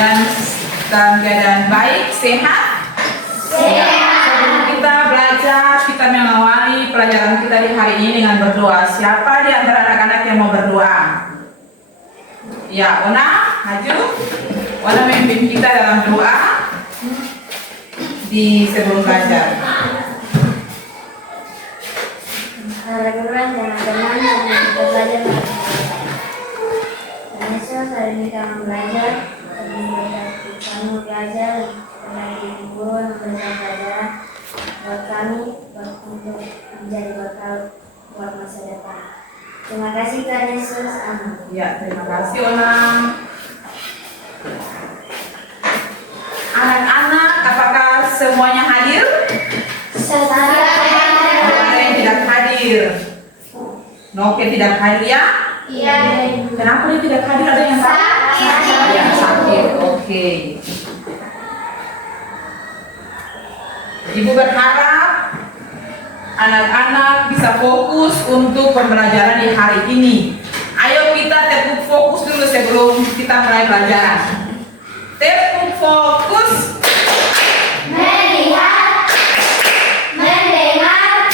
kalian dalam keadaan baik, sehat? Sehat. Sebelum kita belajar, kita mengawali pelajaran kita di hari ini dengan berdoa. Siapa di antara anak-anak yang mau berdoa? Ya, Ona, maju. Ona memimpin kita dalam doa di sebelum belajar. Teman-teman, sebelum kita belajar, hari ini kami belajar dari guru yang memberikan pelajaran buat kami untuk menjadi bekal buat masa depan. Terima kasih Tuhan Yesus. Amin. Ya, terima kasih Ona. Anak-anak, apakah semuanya hadir? Ada yang tidak hadir? Noke tidak hadir ya? Iya. Kenapa dia tidak hadir? Ada yang sakit? Ya, sakit. Oke. Ibu berharap anak-anak bisa fokus untuk pembelajaran di hari ini. Ayo kita tekuk fokus dulu sebelum kita mulai pelajaran. Tekuk fokus. Melihat, mendengar,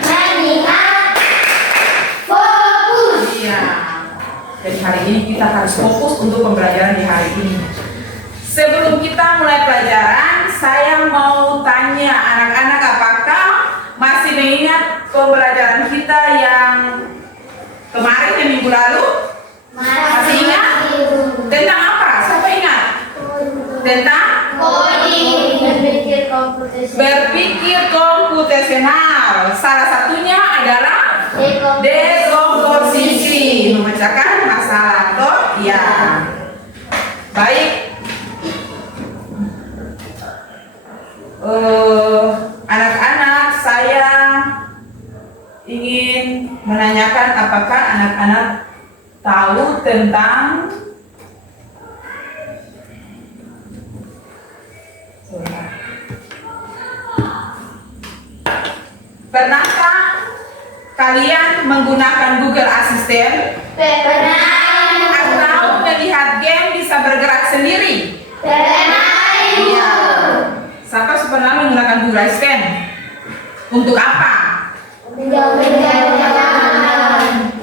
mengingat, fokus. Iya. Jadi hari ini kita harus fokus untuk pembelajaran di hari ini. Sebelum kita mulai pelajaran, saya mau tanya anak-anak apakah masih mengingat pembelajaran kita yang kemarin, yang minggu lalu? Masih ingat? Tentang apa? Siapa ingat? Tentang? Berpikir komputasional. Salah satunya adalah dekomposisi, memecahkan masalah. Toh? Ya. Baik. Anak-anak, saya ingin menanyakan apakah anak-anak tahu tentang pernahkah kalian menggunakan Google Assistant? Pernah. Atau melihat game bisa bergerak sendiri? Pernah. Iya. Siapa pernah menggunakan Google Assistant? Untuk apa?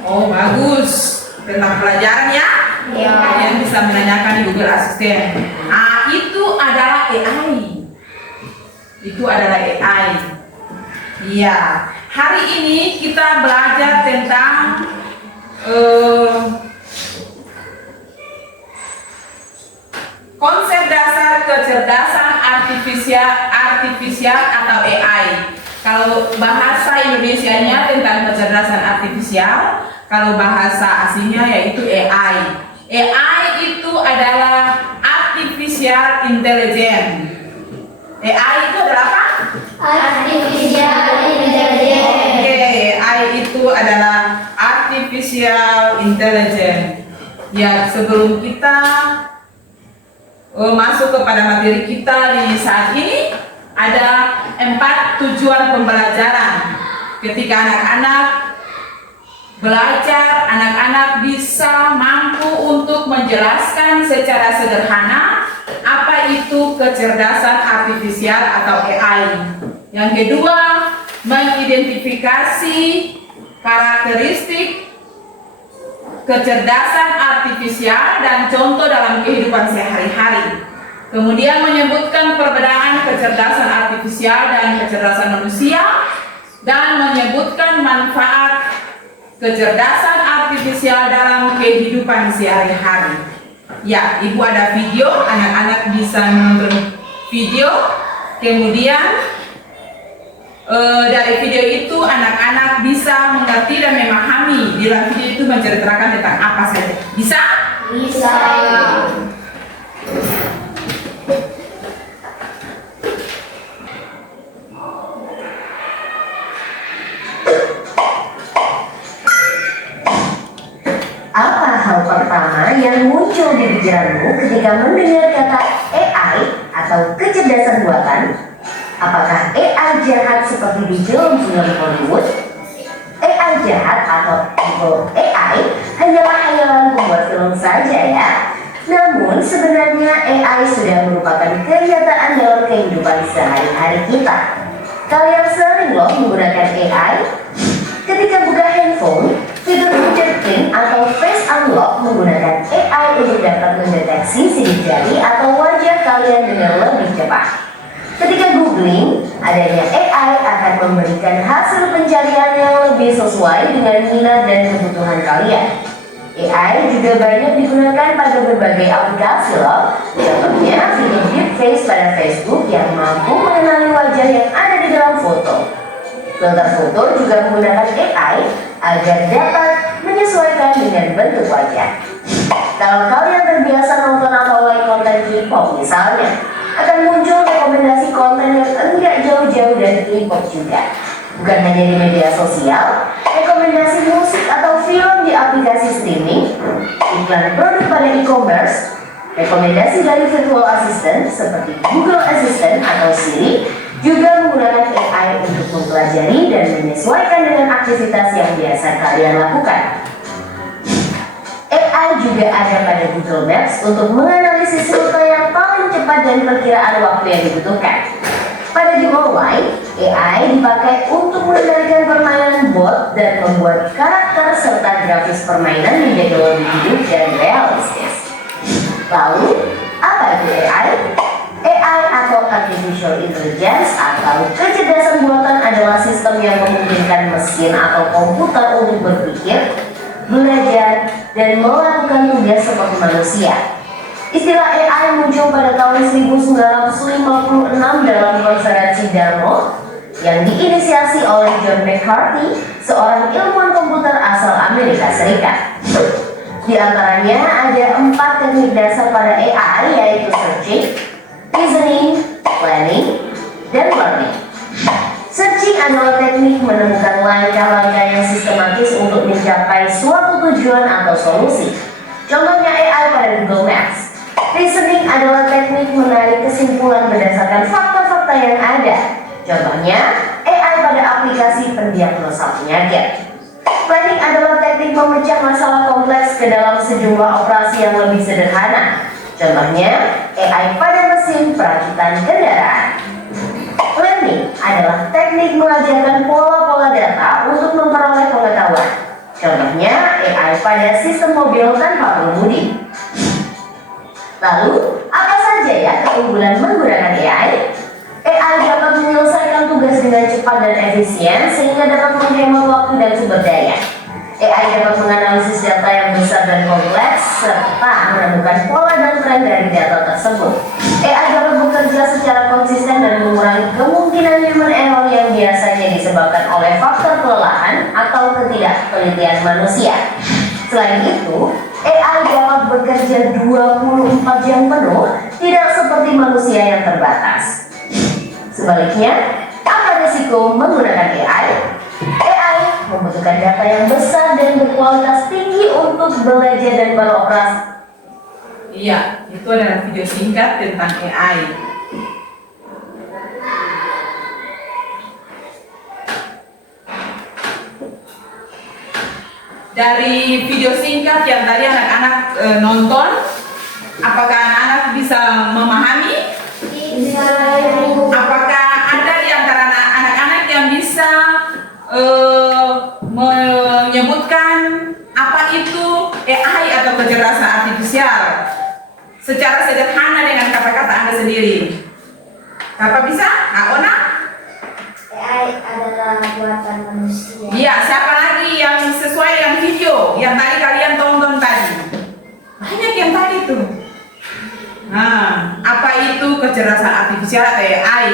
Oh, bagus. Tentang pelajaran ya? Ya. Kalian bisa menanyakan di Google Assistant. Ah, itu adalah AI. Itu adalah AI. Iya. Hari ini kita belajar tentang konsep dasar kecerdasan artifisial atau AI. Kalau bahasa Indonesianya tentang kecerdasan artifisial, kalau bahasa aslinya yaitu AI. AI itu adalah artificial intelligence. AI itu adalah apa? Artificial intelligence. Oke, AI itu adalah artificial intelligence. Ya, sebelum kita masuk kepada materi kita di saat ini, ada 4 tujuan pembelajaran. Ketika anak-anak belajar, anak-anak bisa mampu untuk menjelaskan secara sederhana apa itu kecerdasan artifisial atau AI. Yang kedua, mengidentifikasi karakteristik kecerdasan artifisial dan contoh dalam kehidupan sehari-hari. Kemudian menyebutkan perbedaan kecerdasan artifisial dan kecerdasan manusia, dan menyebutkan manfaat kecerdasan artifisial dalam kehidupan sehari-hari. Ya, Ibu ada video, anak-anak bisa menonton video. Kemudian dari video itu anak-anak bisa mengerti dan memahami. Di dalam video itu menceritakan tentang apa saja. Bisa? Bisa. Apa hal pertama yang muncul di pikiranmu ketika mendengar kata AI atau kecerdasan buatan? Apakah AI jahat seperti di film-film Hollywood? AI jahat atau evil AI hanyalah hayalan pembuat film saja ya. Namun sebenarnya AI sudah merupakan kenyataan dalam kehidupan sehari-hari kita. Kalian sering loh menggunakan AI? Ketika buka handphone, fitur fingerprint atau face unlock menggunakan AI untuk dapat mendeteksi sidik jari atau wajah kalian dengan lebih cepat. Ketika googling, adanya AI akan memberikan hasil pencarian yang lebih sesuai dengan minat dan kebutuhan kalian. AI juga banyak digunakan pada berbagai aplikasi loh. Contohnya fitur deepfake pada Facebook yang mampu mengenali wajah yang ada di dalam foto. Filter foto juga menggunakan AI agar dapat menyesuaikan dengan bentuk wajah. Kalau kalian terbiasa nonton atau like konten K-pop misalnya, akan muncul rekomendasi konten yang enggak jauh-jauh dari K-pop juga. Bukan hanya di media sosial, rekomendasi musik atau film di aplikasi streaming, iklan produk pada e-commerce, rekomendasi dari virtual assistant seperti Google Assistant atau Siri juga menggunakan AI untuk mempelajari dan menyesuaikan dengan aktivitas yang biasa kalian lakukan. AI juga ada pada Google Maps untuk menganalisis rute yang paling cepat dan perkiraan waktu yang dibutuhkan. Pada game online, AI dipakai untuk mengendalikan permainan bot dan membuat karakter serta grafis permainan menjadi lebih hidup dan realistis. Lalu, apa itu AI? AI atau Artificial Intelligence atau kecerdasan buatan adalah sistem yang memungkinkan mesin atau komputer untuk berpikir, belajar, dan melakukan tugas seperti manusia. Istilah AI muncul pada tahun 1956 dalam konferensi Dartmouth yang diinisiasi oleh John McCarthy, seorang ilmuwan komputer asal Amerika Serikat. Di antaranya ada 4 teknik dasar pada AI, yaitu searching, reasoning, planning, dan learning. Searching adalah teknik menemukan langkah-langkah yang sistematis untuk mencapai suatu tujuan atau solusi. Contohnya AI pada Google Maps. Reasoning adalah teknik menarik kesimpulan berdasarkan fakta-fakta yang ada. Contohnya, AI pada aplikasi pendiagnosa penyakit. Planning adalah teknik memecah masalah kompleks ke dalam sejumlah operasi yang lebih sederhana. Contohnya, AI pada mesin perakitan kendaraan. Learning adalah teknik mengajarkan pola-pola data untuk memperoleh pengetahuan. Contohnya, AI pada sistem mobil tanpa pengemudi. Lalu, apa saja ya keunggulan menggunakan AI? AI dapat menyelesaikan tugas dengan cepat dan efisien sehingga dapat menghemat waktu dan sumber daya. AI dapat menganalisis data yang besar dan kompleks serta menemukan pola dan tren dari data tersebut. AI dapat bekerja secara konsisten dan mengurangi kemungkinan human error yang biasanya disebabkan oleh faktor kelelahan atau ketidaktelitian manusia. Selain itu, AI dapat bekerja 24 jam penuh, tidak seperti manusia yang terbatas. Sebaliknya, apa risiko menggunakan AI? AI membutuhkan data yang besar dan berkualitas tinggi untuk belajar dan beroperasi. Iya, itu adalah video singkat tentang AI. Dari video singkat yang tadi anak-anak nonton, apakah anak-anak bisa memahami? Bisa. Apakah ada di antara anak-anak yang bisa menyebutkan apa itu AI atau kecerdasan artifisial secara sederhana dengan kata-kata Anda sendiri? Apa bisa? Ona? AI adalah buatan manusia. Iya, siapa lagi yang sesuai dengan video yang tadi kalian tonton tadi? Banyak yang tadi tuh. Nah, apa itu kecerdasan artifisial atau AI?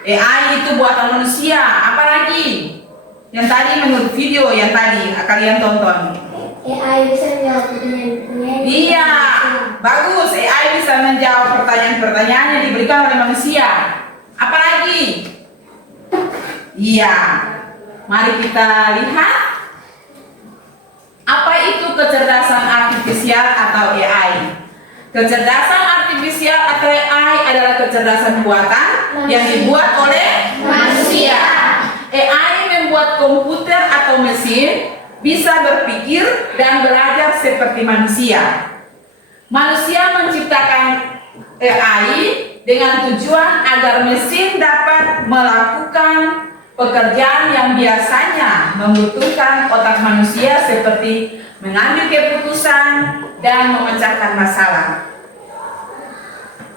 AI itu buatan manusia. Apa lagi? Yang tadi menurut video yang tadi kalian tonton. AI bisa menjawab pertanyaan-pertanyaan. Iya, bagus. AI bisa menjawab pertanyaan-pertanyaan yang diberikan oleh manusia. Apa lagi? Iya, mari kita lihat. Apa itu kecerdasan artifisial atau AI? Kecerdasan artifisial atau AI adalah kecerdasan buatan yang dibuat oleh manusia. AI membuat komputer atau mesin bisa berpikir dan belajar seperti manusia. Manusia menciptakan AI dengan tujuan agar mesin dapat melakukan pekerjaan yang biasanya membutuhkan otak manusia seperti mengambil keputusan dan memecahkan masalah.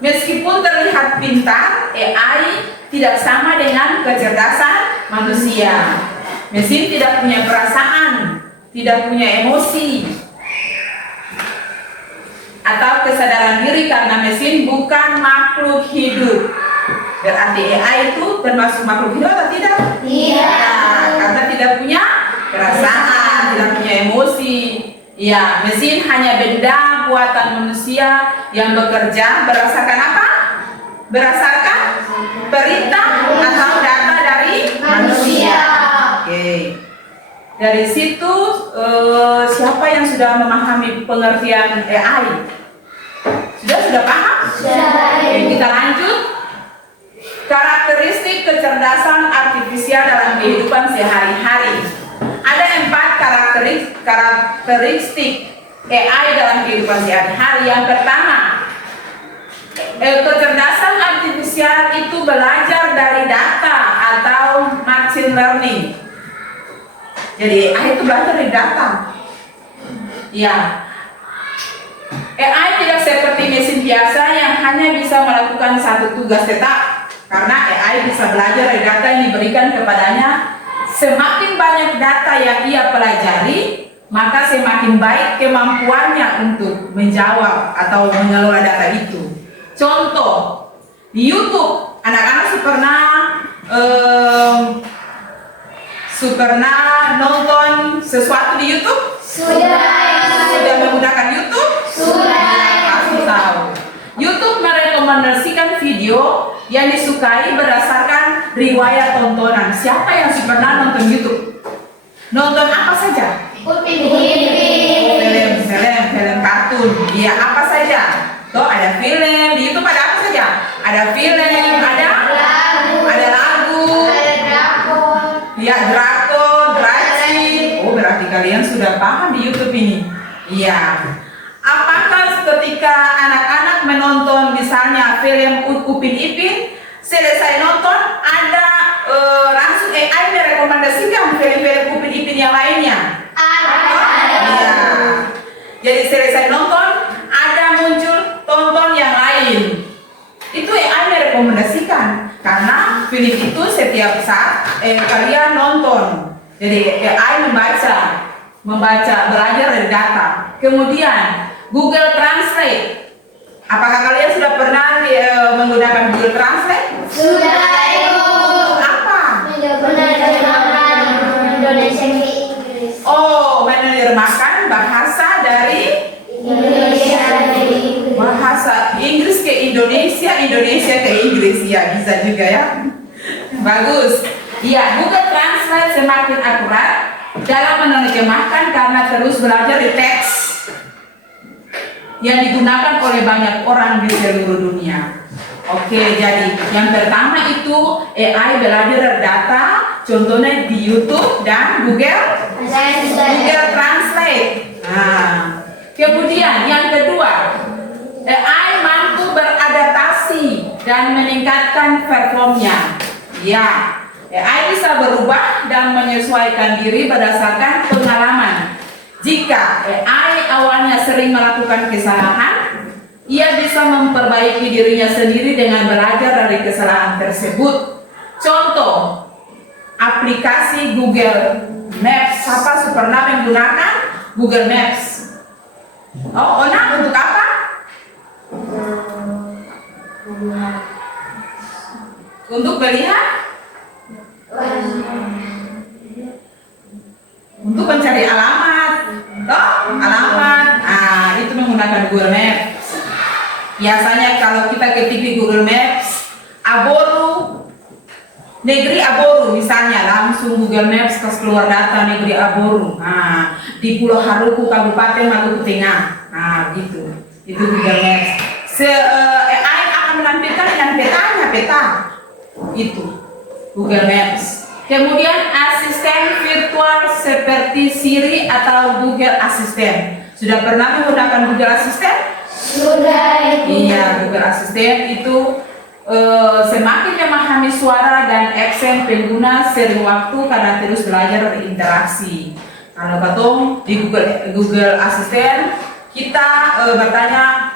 Meskipun terlihat pintar, AI tidak sama dengan kecerdasan manusia. Mesin tidak punya perasaan, tidak punya emosi, atau kesadaran diri karena mesin bukan makhluk hidup. Berarti AI itu termasuk makhluk hidup atau tidak? Tidak. Karena tidak punya perasaan, tidak punya emosi. Ya, mesin hanya benda buatan manusia yang bekerja berdasarkan apa? Berdasarkan perintah atau data dari manusia. Oke. Dari situ siapa yang sudah memahami pengertian AI? Sudah paham? Sudah. Oke, kita lanjut. Karakteristik kecerdasan artifisial dalam kehidupan sehari-hari. Ada 4 karakteristik AI dalam kehidupan sehari-hari. Yang pertama, kecerdasan artifisial itu belajar dari data atau machine learning. Jadi AI itu belajar dari data. Ya, AI tidak seperti mesin biasa yang hanya bisa melakukan satu tugas tetap. Karena AI bisa belajar dari data yang diberikan kepadanya. Semakin banyak data yang ia pelajari, maka semakin baik kemampuannya untuk menjawab atau mengelola data itu. Contoh, di YouTube, anak-anak pernah nonton sesuatu di YouTube? Sudah menggunakan YouTube? Pasti tahu. YouTube merekomendasikan video yang disukai berdasarkan riwayat tontonan. Siapa yang pernah nonton YouTube? Nonton apa saja? Film kartun. Iya, apa saja? Tuh ada film di YouTube, ada apa saja? Ada film, ada lagu, ya drakor, dracin. Oh, berarti kalian sudah paham di YouTube ini. Iya. Apakah ketika anak-anak menonton misalnya film Upin Ipin, selesai nonton ada langsung AI merekomendasikan film-film Upin Ipin yang lainnya? Iya. Jadi selesai nonton ada muncul tonton yang lain. Itu AI merekomendasikan karena film itu setiap saat kalian nonton. Jadi AI membaca belajar dari data. Kemudian Google Translate. Apakah kalian sudah pernah menggunakan Google Translate? Sudah. Untuk apa? Menerjemahkan Indonesia ke Inggris. Oh, menerjemahkan bahasa dari Indonesia ke Inggris. bahasa Inggris ke Indonesia, Indonesia ke Inggris. Ya, bisa juga ya. Bagus. Ya, Google Translate semakin akurat dalam menerjemahkan karena terus belajar di teks yang digunakan oleh banyak orang di seluruh dunia. Oke, jadi yang pertama itu AI belajar dari data, contohnya di YouTube dan Google Translate. Nah, kemudian yang kedua, AI mampu beradaptasi dan meningkatkan performnya. Ya, AI bisa berubah dan menyesuaikan diri berdasarkan pengalaman. Jika AI awalnya sering melakukan kesalahan, ia bisa memperbaiki dirinya sendiri dengan belajar dari kesalahan tersebut. Contoh, aplikasi Google Maps. Siapa pernah menggunakan Google Maps? Oh, Ona, untuk apa? Untuk melihat? Untuk mencari alamat. Alamat. Itu menggunakan Google Maps. Biasanya kalau kita ketik di Google Maps Aboru, negeri Aboru misalnya, langsung Google Maps keluar data negeri Aboru. Di Pulau Haruku, Kabupaten Maluku Tengah. Gitu. Itu Google Maps. AI akan menampilkan dengan peta. Itu Google Maps. Kemudian asisten virtual seperti seperti Siri atau Google Assistant. Sudah pernah menggunakan Google Assistant? Sudah. Iya, Google Assistant itu semakin memahami suara dan aksen pengguna sering waktu karena terus belajar berinteraksi. Kalau katong di Google Assistant kita bertanya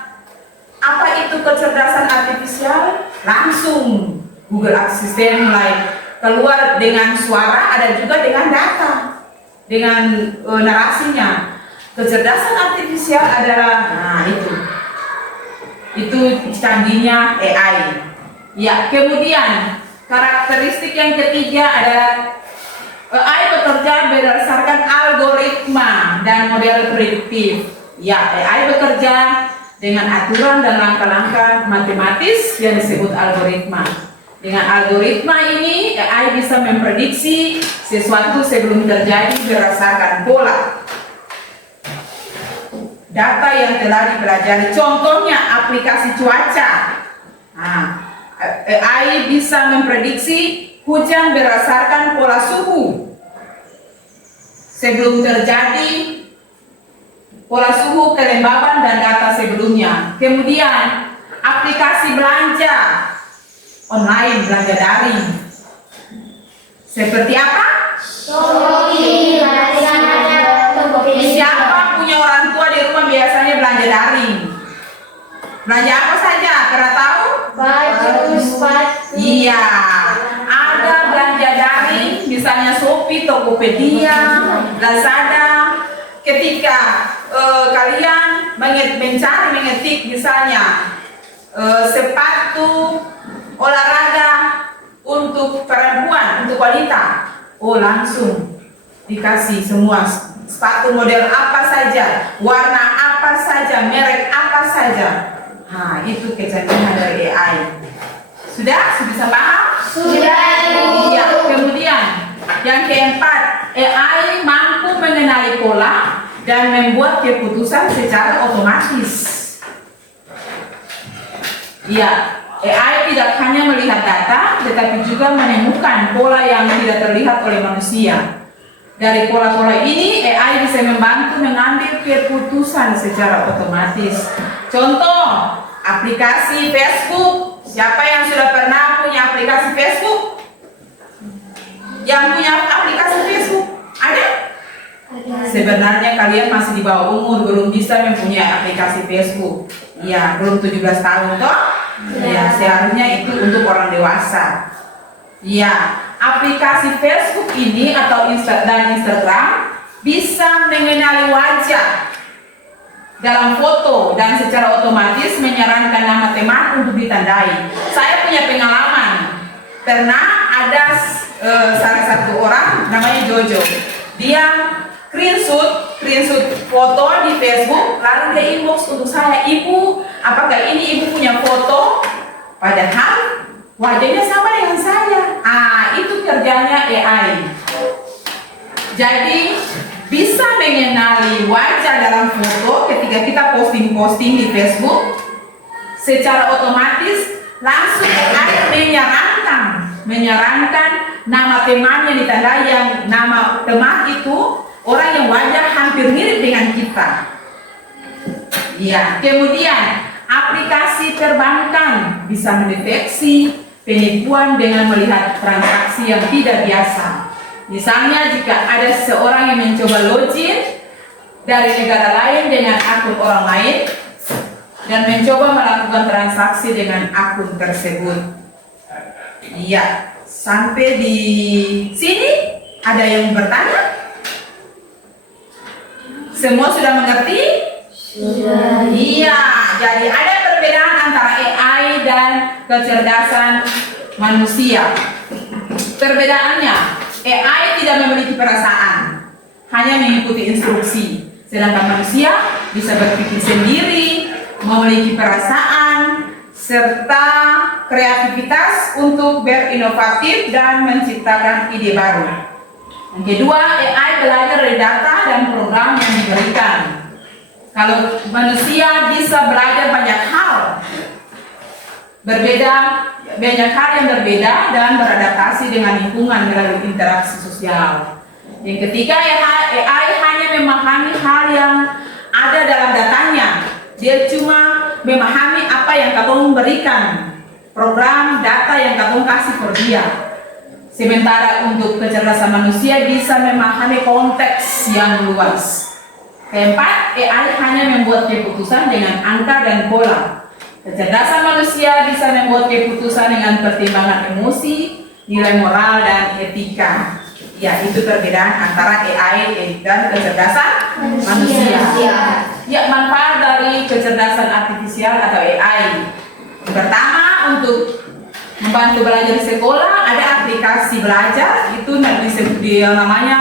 apa itu kecerdasan artifisial, langsung Google Assistant mulai keluar dengan suara, ada juga dengan data, dengan narasinya. Kecerdasan artifisial adalah, nah itu canggihnya AI. Ya, kemudian karakteristik yang ketiga adalah AI bekerja berdasarkan algoritma dan model prediktif. Ya, AI bekerja dengan aturan dan langkah-langkah matematis yang disebut algoritma. Dengan algoritma ini, AI bisa memprediksi sesuatu sebelum terjadi berdasarkan pola data yang telah dipelajari. Contohnya aplikasi cuaca. Nah, AI bisa memprediksi hujan berdasarkan pola suhu sebelum terjadi pola suhu, kelembaban, dan data sebelumnya. Kemudian aplikasi belanja online, belanja daring. Seperti apa? Shopee, Lazada, Tokopedia. Siapa punya orang tua di rumah biasanya belanja daring? Belanja apa saja? Pernah tahu? Baju, sepatu. Iya, ada belanja daring, misalnya Shopee, Tokopedia, Lazada. Ketika kalian mengetik misalnya sepatu olahraga untuk perempuan, untuk wanita, oh langsung dikasih semua sepatu model apa saja, warna apa saja, merek apa saja. Nah, itu kecanggihan dari AI. Sudah bisa paham? Sudah. Iya. Kemudian yang keempat, AI mampu mengenali pola dan membuat keputusan secara otomatis. Iya, AI tidak hanya melihat data, tetapi juga menemukan pola yang tidak terlihat oleh manusia. Dari pola-pola ini, AI bisa membantu mengambil keputusan secara otomatis. Contoh, aplikasi Facebook. Siapa yang sudah pernah punya aplikasi Facebook? Yang punya aplikasi Facebook? Ada? Sebenarnya kalian masih di bawah umur, belum bisa mempunyai aplikasi Facebook. Ya, belum 17 tahun toh? Ya, seharusnya itu untuk orang dewasa. Ya, aplikasi Facebook ini atau dan Instagram bisa mengenali wajah dalam foto dan secara otomatis menyarankan nama teman untuk ditandai. Saya punya pengalaman. Pernah ada salah satu orang namanya Jojo. Dia screenshot foto di Facebook, lalu dia inbox untuk saya, "Ibu, apakah ini ibu punya foto?" Padahal wajahnya sama dengan saya. Itu kerjanya AI. Jadi bisa mengenali wajah dalam foto ketika kita posting di Facebook, secara otomatis langsung AI menyarankan nama teman yang ditandai, yang nama teman itu orang yang wajah hampir mirip dengan kita. Ya, kemudian aplikasi perbankan bisa mendeteksi penipuan dengan melihat transaksi yang tidak biasa. Misalnya jika ada seseorang yang mencoba login dari negara lain dengan akun orang lain dan mencoba melakukan transaksi dengan akun tersebut. Iya, sampai di sini ada yang bertanya? Semua sudah mengerti? Sudah. Iya, jadi ada perbedaan antara AI dan kecerdasan manusia. Perbedaannya, AI tidak memiliki perasaan, hanya mengikuti instruksi. Sedangkan manusia bisa berpikir sendiri, memiliki perasaan, serta kreativitas untuk berinovatif dan menciptakan ide baru. Yang kedua, AI belajar dari data dan program yang diberikan. Kalau manusia bisa belajar banyak hal yang berbeda dan beradaptasi dengan lingkungan melalui interaksi sosial. Yang ketiga, AI hanya memahami hal yang ada dalam datanya. Dia cuma memahami apa yang kamu berikan, program data yang kamu kasih ke dia. Sementara untuk kecerdasan manusia bisa memahami konteks yang luas. Keempat, AI hanya membuat keputusan dengan angka dan pola. Kecerdasan manusia bisa membuat keputusan dengan pertimbangan emosi, nilai moral, dan etika. Ya, itu perbedaan antara AI dan kecerdasan manusia. Ya, manfaat dari kecerdasan artifisial atau AI. Pertama, untuk membantu belajar di sekolah, ada aplikasi belajar, itu yang namanya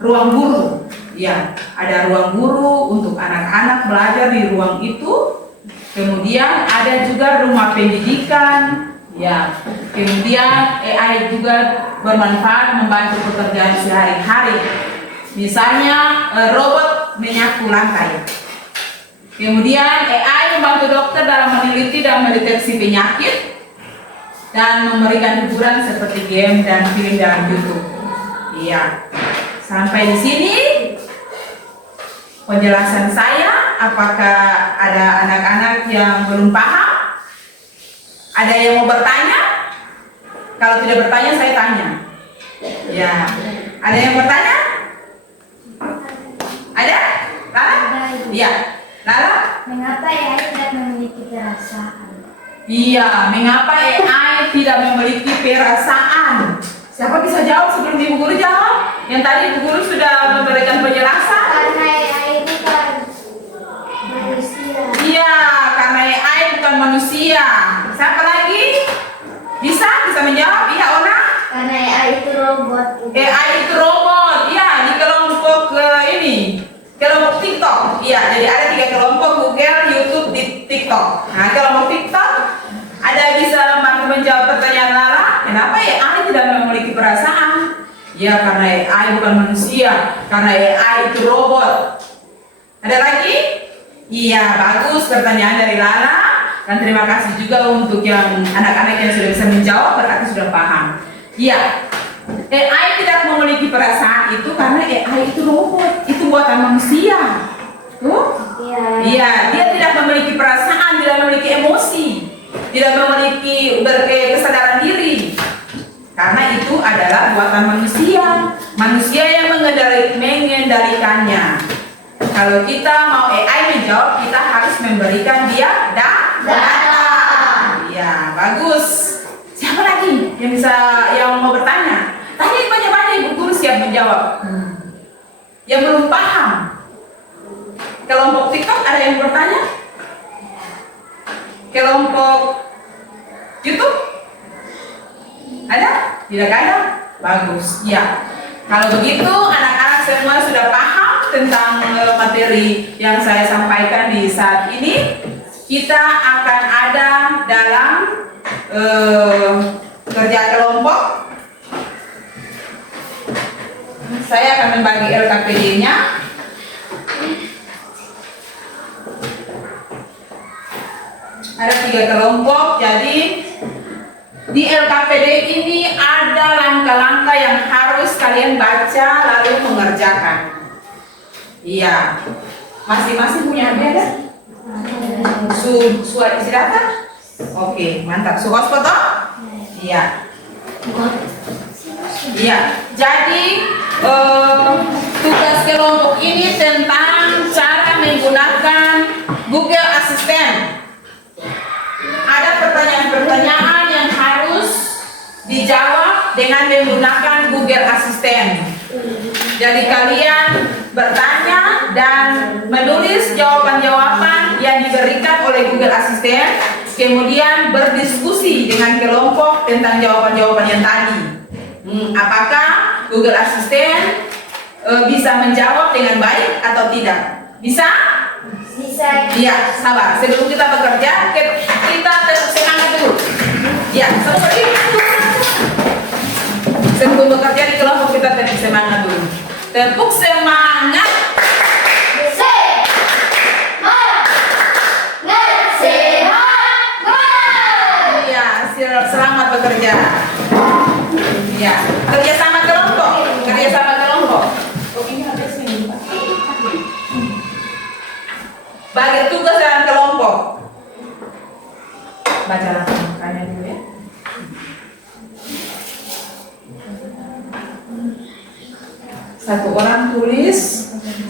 ruang guru. Ya, ada ruang guru untuk anak-anak belajar di ruang itu. Kemudian ada juga rumah pendidikan. Ya, kemudian AI juga bermanfaat membantu pekerjaan sehari-hari. Misalnya robot menyapu lantai. Kemudian AI membantu dokter dalam meneliti dan mendeteksi penyakit dan memberikan hiburan seperti game dan film dalam YouTube. Iya. Sampai di sini penjelasan saya. Apakah ada anak-anak yang belum paham? Ada yang mau bertanya? Kalau tidak bertanya, saya tanya. Ya. Ada yang bertanya? Ada? Lala? Iya. Lala? Mengapa AI tidak memiliki perasaan? Iya, mengapa AI tidak memiliki perasaan? Siapa bisa jawab sebelum Ibu Guru jawab? Yang tadi Ibu Guru sudah memberikan penjelasan. Karena AI bukan manusia. Iya, karena AI bukan manusia. Siapa lagi? Bisa menjawab? Iya, Ona? Karena AI itu robot. AI itu robot. Iya, di kelompok kelompok TikTok. Iya, jadi ada 3 kelompok: Google, YouTube, TikTok. Nah, kelompok TikTok ada bisa menjawab pertanyaan Lala. Kenapa AI tidak memiliki perasaan? Ya, karena AI bukan manusia. Karena AI itu robot. Ada lagi? Iya, bagus pertanyaan dari Lala. Dan terima kasih juga untuk yang anak-anak yang sudah bisa menjawab, berarti sudah paham. Iya, AI tidak memiliki perasaan itu karena AI itu robot, itu buatan manusia. Tuh? Iya, dia tidak memiliki perasaan, tidak memiliki emosi, tidak memiliki kesadaran diri. Karena itu adalah buatan manusia. Manusia yang mengendalikannya. Kalau kita mau AI menjawab, kita harus memberikan dia data. Ya, bagus. Siapa lagi yang mau bertanya? Tadi banyak-banyak Ibu Guru siap menjawab. Yang belum paham. Kelompok TikTok ada yang bertanya? Kelompok YouTube? Ada? Tidak ada? Bagus. Ya. Kalau begitu anak-anak semua sudah paham tentang materi yang saya sampaikan di saat ini. Kita akan ada dalam kerja kelompok. Saya akan membagi LKPD-nya. Ada 3 kelompok, jadi di LKPD ini ada langkah-langkah yang harus kalian baca lalu mengerjakan. Iya, masing-masing punya HP ada? Suara isi data? Oke, mantap. Sukas foto? Iya. Iya, jadi tugas kelompok ini tentang cara menggunakan Google Assistant. Ada pertanyaan-pertanyaan yang harus dijawab dengan menggunakan Google Assistant. Jadi kalian bertanya dan menulis jawaban-jawaban yang diberikan oleh Google Assistant, kemudian berdiskusi dengan kelompok tentang jawaban-jawaban yang tadi. Apakah Google Assistant bisa menjawab dengan baik atau tidak? Bisa? Bisa. Iya, sabar. Sebelum kita bekerja, kita tepuk semangat dulu. Ya, seperti itu. Sebelum bekerja di kelompok kita tepuk semangat dulu. Tepuk semangat. Iya, selamat bekerja. Ya, kerjasama kelompok. bacalah angkanya dulu ya. Satu orang tulis,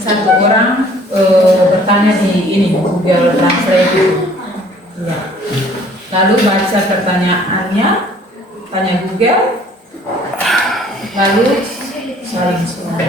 satu orang bertanya di ini Google Translate. Ya. Lalu baca pertanyaannya, tanya Google, lalu saling suara.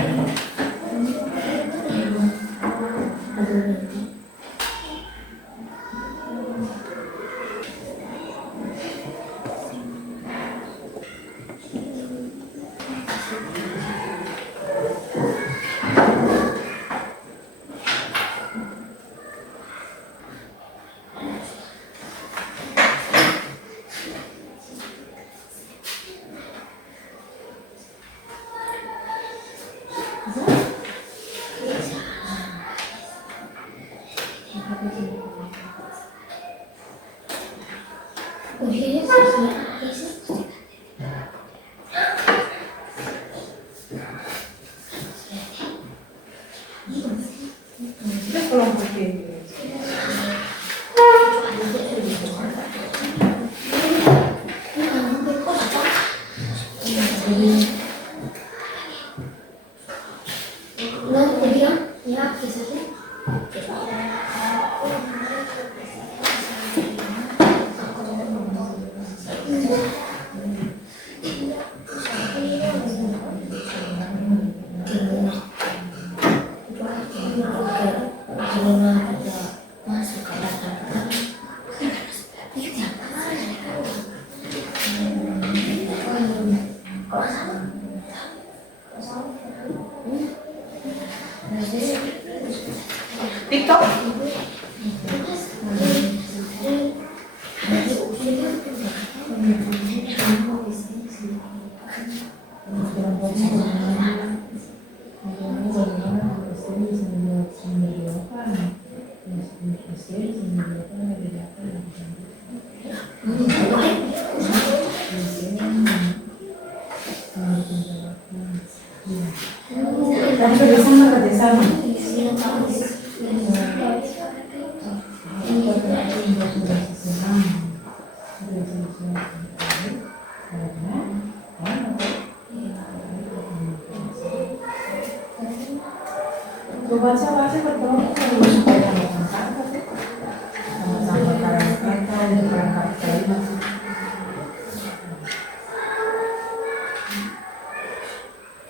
TikTok. Kerjasama. Baca bertolak supaya sama-sama perangkat kalimat.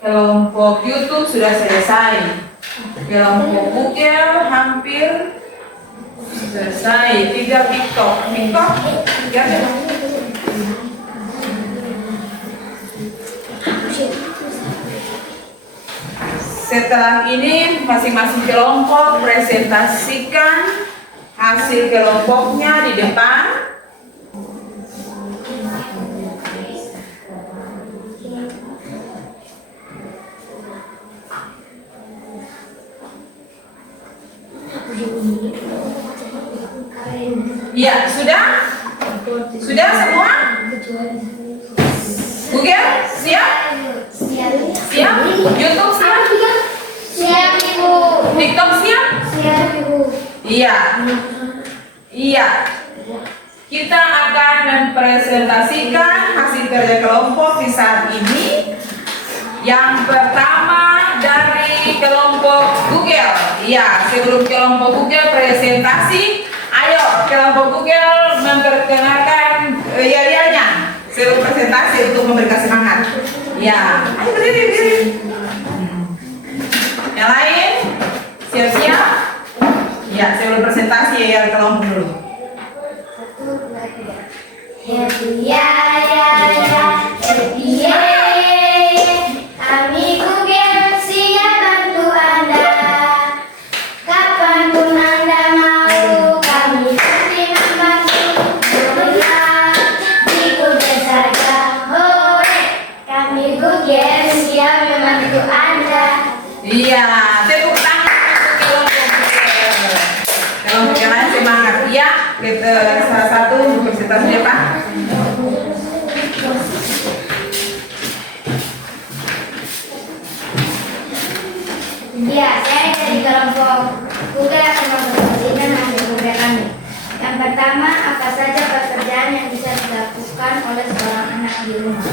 Kelompok YouTube sudah selesai. Kelompok Google hampir selesai. 3 TikTok. Ya. Setelah ini masing-masing kelompok presentasikan hasil kelompoknya di depan. Ya, sudah? Sudah semua? Google, siap? Siap? YouTube siap? Siap, Ibu. TikTok siap? Siap, Ibu. Iya. Iya. Kita akan mempresentasikan hasil kerja kelompok di saat ini. Yang pertama dari kelompok Google. Iya, sebelum kelompok Google presentasi, ayo kelompok Google memperkenalkan yayanya sebelum presentasi untuk memberikan semangat. Ya, ayo berdiri. Yang lain siap-siap. Ya, sebelum presentasi ya kelompok dulu. Happy kami Google siap bantu Anda. Kapanpun Anda mau, kami pasti membantu. Berulang, ikuti saja. Hore, kami Google siap membantu Anda. Iya, tepuk tangan untuk kelompok Google. Kelompok yang lain semangat. Iya, kita salah satu untuk presentasinya Pak. Ya, saya dari kelompok Google akan mempresentasikan hasil kerja kami. Yang Yang pertama, apa saja pekerjaan yang bisa dilakukan oleh seorang anak di rumah?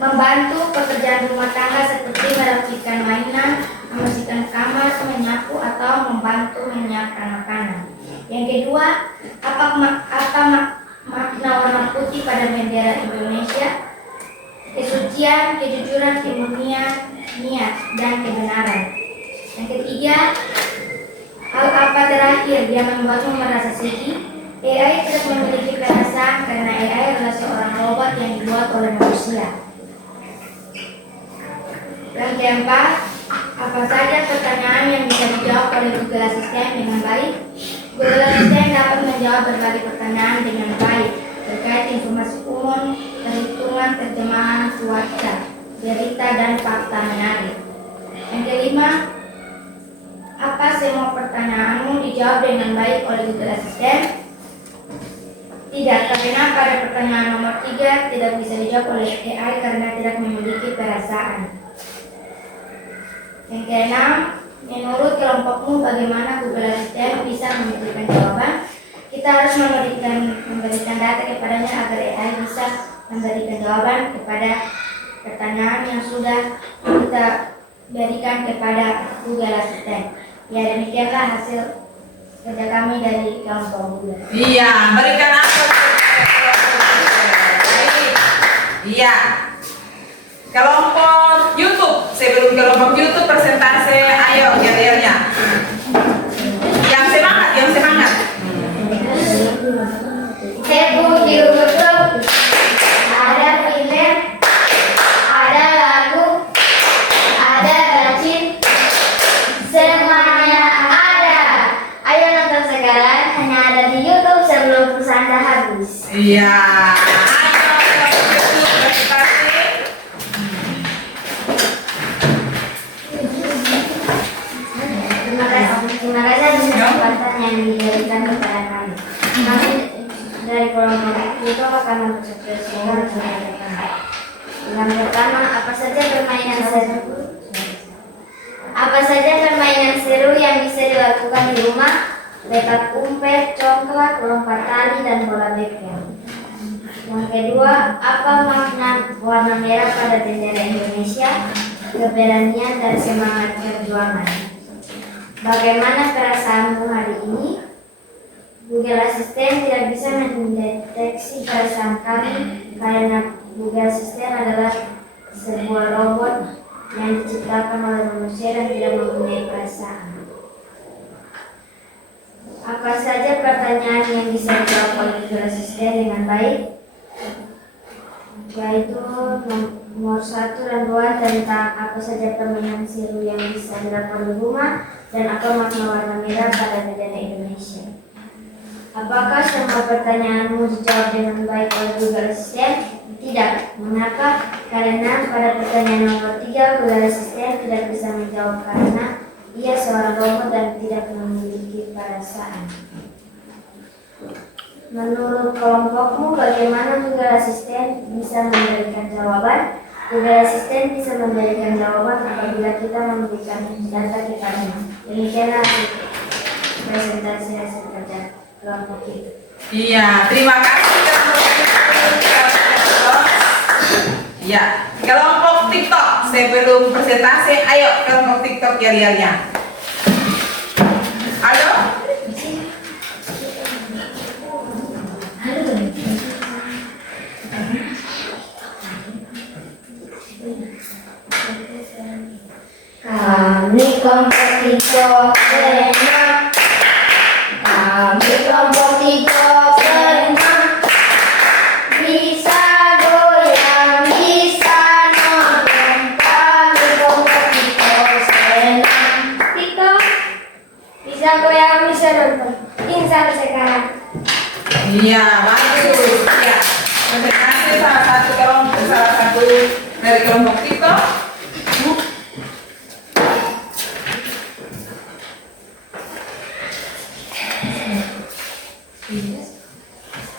Membantu pekerjaan rumah tangga seperti merapikan mainan, membersihkan kamar, menyapu, atau membantu menyiapkan makanan. Yang kedua, apa makna warna putih pada bendera Indonesia? Kesucian, kejujuran, kemurnian, niat, dan kebenaran. Yang ketiga, hal apa terakhir yang membuatmu merasa sedih? AI tidak memiliki perasaan karena AI adalah seorang robot yang dibuat oleh manusia. Yang keempat, apa saja pertanyaan yang bisa dijawab oleh Google Assistant dengan baik? Google Assistant dapat menjawab berbagai pertanyaan dengan baik terkait informasi umum, perhitungan, terjemahan, cuaca, berita, dan fakta menarik. Yang kelima, apa semua pertanyaanmu dijawab dengan baik oleh Google Assistant? Tidak, karena pada pertanyaan nomor 3 tidak bisa dijawab oleh AI karena tidak memiliki perasaan. Yang keenam, menurut kelompokmu bagaimana Google Assistant bisa memberikan jawaban? Kita harus memberikan data kepadanya agar AI bisa memberikan jawaban kepada pertanyaan yang sudah kita berikan kepada Google Assistant. Ya, demikianlah hasil kerja kami dari kelompok Google. Iya, berikan apa? Iya. Kelompok YouTube, sebelum kelompok YouTube presentasi, ayo yel-yelnya. Yang semangat, yang semangat. Heboh di YouTube, ada film, ada lagu, ada rajin, semuanya ada. Ayo nonton sekarang, hanya ada di YouTube sebelum pulsa Anda habis. Iya. Ayo kelompok YouTube presentasi. Terima kasih atas kesempatan yang diberikan kepada kami. Kami dari kelompok itu akan mempresentasikan kegiatan. Yang pertama, apa saja permainan seru yang bisa dilakukan di rumah? Petak umpet, congklak, lompat tali, dan bola bekel. Yang kedua, apa makna warna merah pada bendera Indonesia? Keberanian dan semangat perjuangan. Bagaimana perasaanmu hari ini? Google Assistant tidak bisa mendeteksi perasaan kami karena Google Assistant adalah sebuah robot yang diciptakan oleh manusia dan tidak mempunyai perasaan. Apa saja pertanyaan yang bisa dijawab oleh Google Assistant dengan baik? Yaitu nomor 1 dan 2 tentang apa saja permainan seru yang bisa dilakukan di rumah dan apa makna warna merah pada bendera Indonesia. Apakah semua pertanyaanmu dijawab dengan baik oleh Google Assistant? Tidak. Mengapa? Karena pada pertanyaan nomor 3 Google Assistant tidak bisa menjawab karena ia seorang robot dan tidak memiliki perasaan. Menurut kelompokmu, bagaimana Google Assistant bisa memberikan jawaban? Google Assistant bisa memberikan jawaban apabila kita memberikan data kepadanya. Demikianlah presentasi hasil kerja kelompok kita. Iya, terima kasih Iya, kelompok TikTok sebelum presentasi, ayo kelompok TikTok yel-yelnya. Halo? Kami kelompok TikTok senang. Kami kelompok TikTok senang. Bisa goyang, bisa nonton. Kami kelompok TikTok senang. TikTok bisa goyang, bisa nonton. Instagram sekarang. Iya, bagus. Iya. Presentasi salah satu dari kelompok TikTok.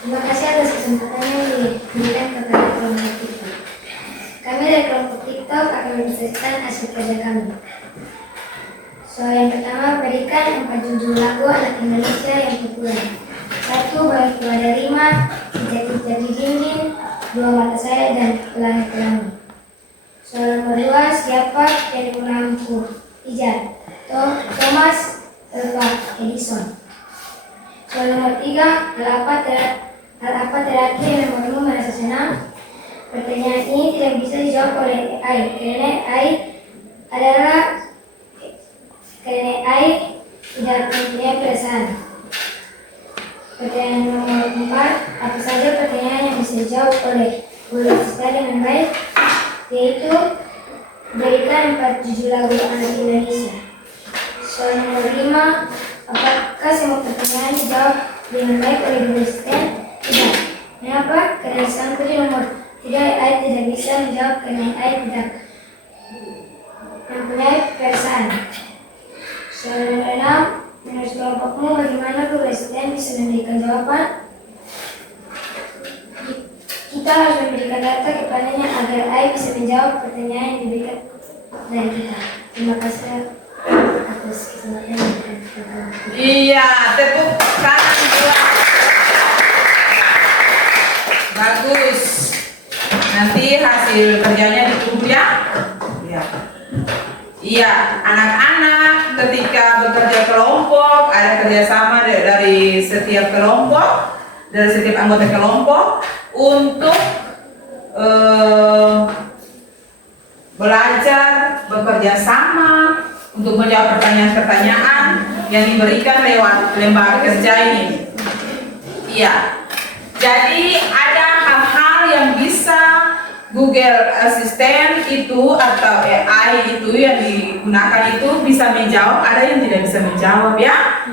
Terima kasih atas kesempatan yang diberikan kepada kelompok TikTok. Kami dari kelompok TikTok akan menceritakan hasil kerja kami. Soal yang pertama, berikan 4 judul lagu anak Indonesia yang populer. memiliki wadah 5, jari-jari dinding, 2 mata saya dan pelangi-pelangi. Soal nomor 2, siapa yang mengampu? Ijar, Thomas Alva Edison. Soal nomor 3, hal apa terakhir yang membuatmu merasa senang? Pertanyaan ini tidak bisa dijawab oleh AI karena AI tidak mempunyai perasaan. Pertanyaan nomor 4, apa saja pertanyaan yang bisa dijawab oleh guru kita dengan baik? Yaitu, berikan 4 judul lagu anak Indonesia. Soal nomor 5, apakah semua pertanyaan dijawab dengan baik oleh guru asisten? Tidak. Kenapa? Karena seperti nomor 3, AI tidak bisa menjawab karena AI tidak mempunyai perasaan. Soal nomor 6, menurut kelompokmu bagaimana guru asisten bisa memberikan jawaban? Kita harus memberikan data kepadanya agar AI bisa menjawab pertanyaan yang diberikan dari kita. Terima kasih atas kesempatan yang diberikan. Iya, tepuk tangan buat. Bagus. Nanti hasil kerjanya ditunggu ya. Iya. Iya, anak-anak ketika bekerja kelompok ada kerjasama dari setiap kelompok, dari setiap anggota kelompok untuk belajar bekerja sama untuk menjawab pertanyaan-pertanyaan yang diberikan lewat lembar kerja ini. Iya. Jadi ada hal-hal yang bisa Google Assistant itu atau AI itu yang digunakan itu bisa menjawab, ada yang tidak bisa menjawab ya.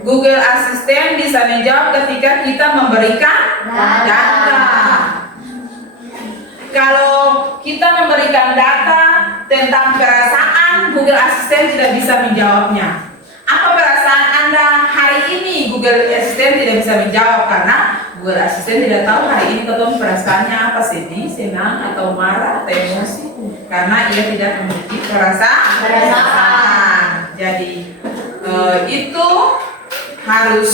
Google Assistant bisa menjawab ketika kita memberikan data. Kalau kita memberikan data tentang perasaan, Google Assistant tidak bisa menjawabnya. Apa perasaan Anda hari ini? Google Assistant tidak bisa menjawab karena Google Assistant tidak tahu hari ini ketemu perasaannya apa, sedih, senang, atau marah, atau emosi, karena ia tidak memiliki perasaan. Jadi itu harus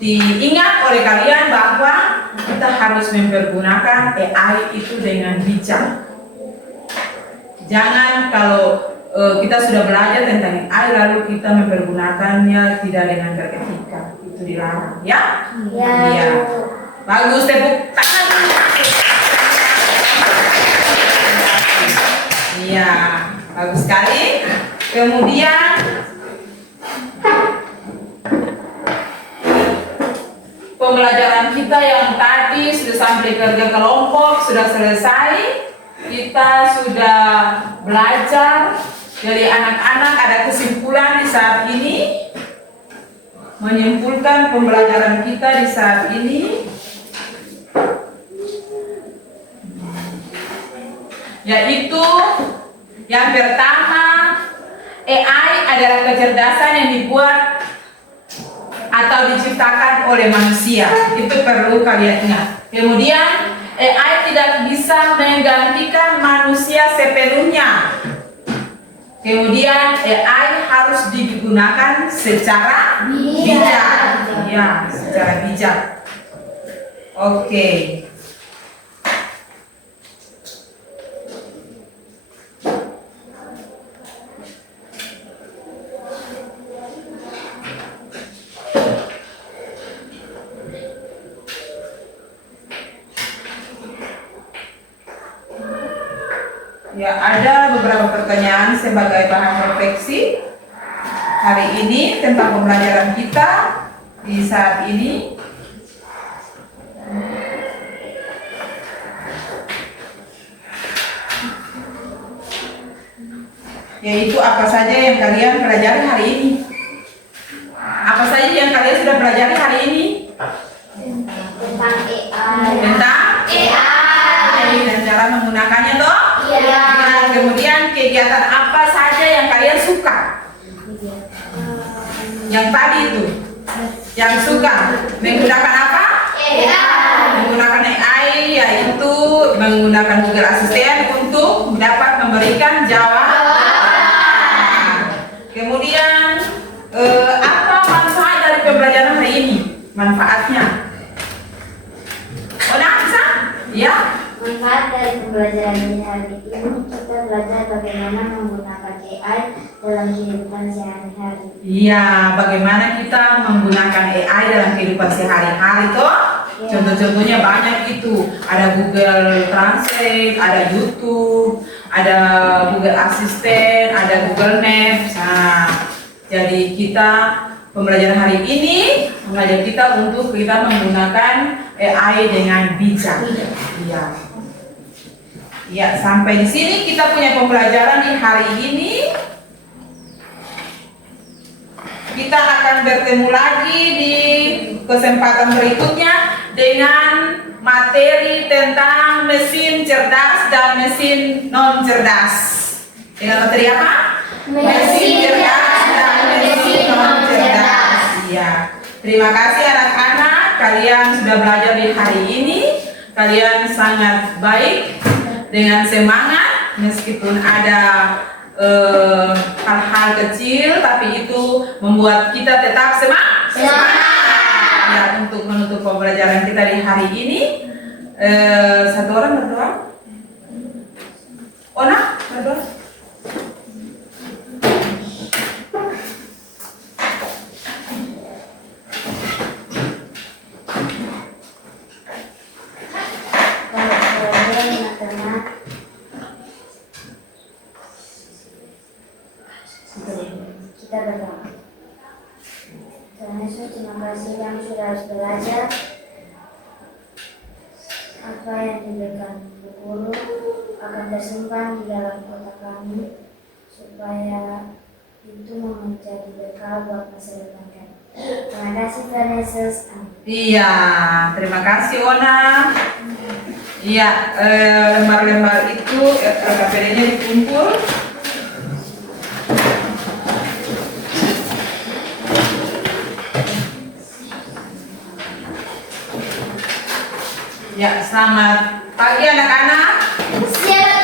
diingat oleh kalian bahwa kita harus mempergunakan AI itu dengan bijak. Jangan kalau kita sudah belajar tentang AI lalu kita mempergunakannya tidak dengan beretika, itu dilarang ya. Iya. Bagus, tepuk tangan. Iya, bagus sekali. Kemudian pembelajaran kita yang tadi sudah sampai kerja kelompok sudah selesai. Kita sudah belajar dari anak-anak, ada kesimpulan di saat ini, menyimpulkan pembelajaran kita di saat ini, yaitu yang pertama, AI adalah kecerdasan yang dibuat atau diciptakan oleh manusia. Itu perlu kalian ingat. Kemudian AI tidak bisa menggantikan manusia sepenuhnya. Kemudian AI harus digunakan secara bijak. Ya, secara bijak. Oke. Ya, ada beberapa pertanyaan sebagai bahan refleksi hari ini tentang pembelajaran kita di saat ini. Yaitu apa saja yang kalian pelajari hari ini? Apa saja yang kalian sudah pelajari hari ini? Tentang AI. Tentang AI dan cara menggunakannya toh? Iya. Nah, kemudian kegiatan apa saja yang kalian suka? Yang tadi itu, yang suka menggunakan apa? Menggunakan AI, yaitu menggunakan Google Assistant untuk dapat memberikan jawaban. Kemudian apa manfaat dari pembelajaran hari ini? manfaatnya. Ona, bisa? Ya. Manfaat dari pembelajaran di hari ini, kita belajar bagaimana menggunakan AI dalam kehidupan sehari-hari. Iya, bagaimana kita menggunakan AI dalam kehidupan sehari-hari toh? Ya. Contoh-contohnya banyak itu. Ada Google Translate, ada YouTube, ada Google Assistant, ada Google Maps. Nah, jadi kita pembelajaran hari ini mengajar kita untuk kita menggunakan AI dengan bijak. Iya. Ya, sampai di sini kita punya pembelajaran di hari ini. Kita akan bertemu lagi di kesempatan berikutnya dengan materi tentang mesin cerdas dan mesin non cerdas. Dengan materi apa? Mesin cerdas dan mesin non cerdas. Iya. Terima kasih anak-anak, kalian sudah belajar di hari ini. Kalian sangat baik, dengan semangat meskipun ada hal-hal kecil, tapi itu membuat kita tetap semangat. Ya, untuk menutup pembelajaran kita di hari ini, satu orang berdoa. Ona berdoa. Kita berdoa. Tuhan Yesus, terima kasih kami sudah harus belajar apa yang diberikan guru akan tersimpan di dalam otak kami supaya itu menjadi bekal buat masa depan kami. Terima kasih Tuhan Yesus. Amin. Iya, terima kasih Ona. Iya, lembar-lembar itu KPD-nya dikumpul. Ya, selamat pagi anak-anak. Siap.